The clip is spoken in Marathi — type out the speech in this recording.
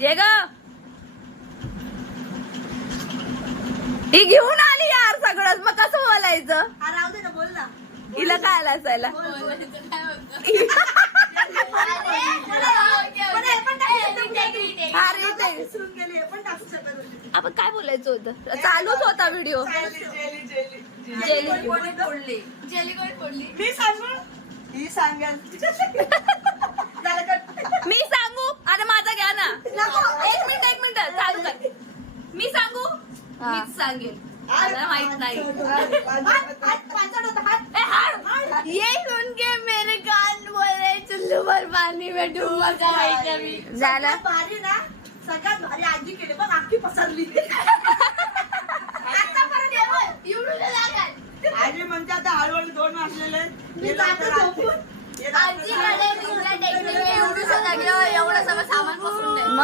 ये ग ही घेऊन आली यार सगळंच, मग कसं बोलायचं? राहू दे ना, बोल ना. हिला काय आला असायला? आपण काय बोलायचं होतं? चालूच होता व्हिडिओ. मी सांगू, ही सांगेल. मी सांगू आणि माझा घ्या ना. एक मिनिट चालू कर. मी सांगू, मीच सांगेल. मला माहित नाही. ये सुन के मेरे कान बोले चुल्लू भर पाणी में डूबा जायचं मी. झालं भारी ना, सगळ्यात भारी आजी केली बघ, आखी पसरली. आजी म्हणते आता हळूहळू 2 वाजलेले. आजीकडे एवढं सगळं सामान पसरून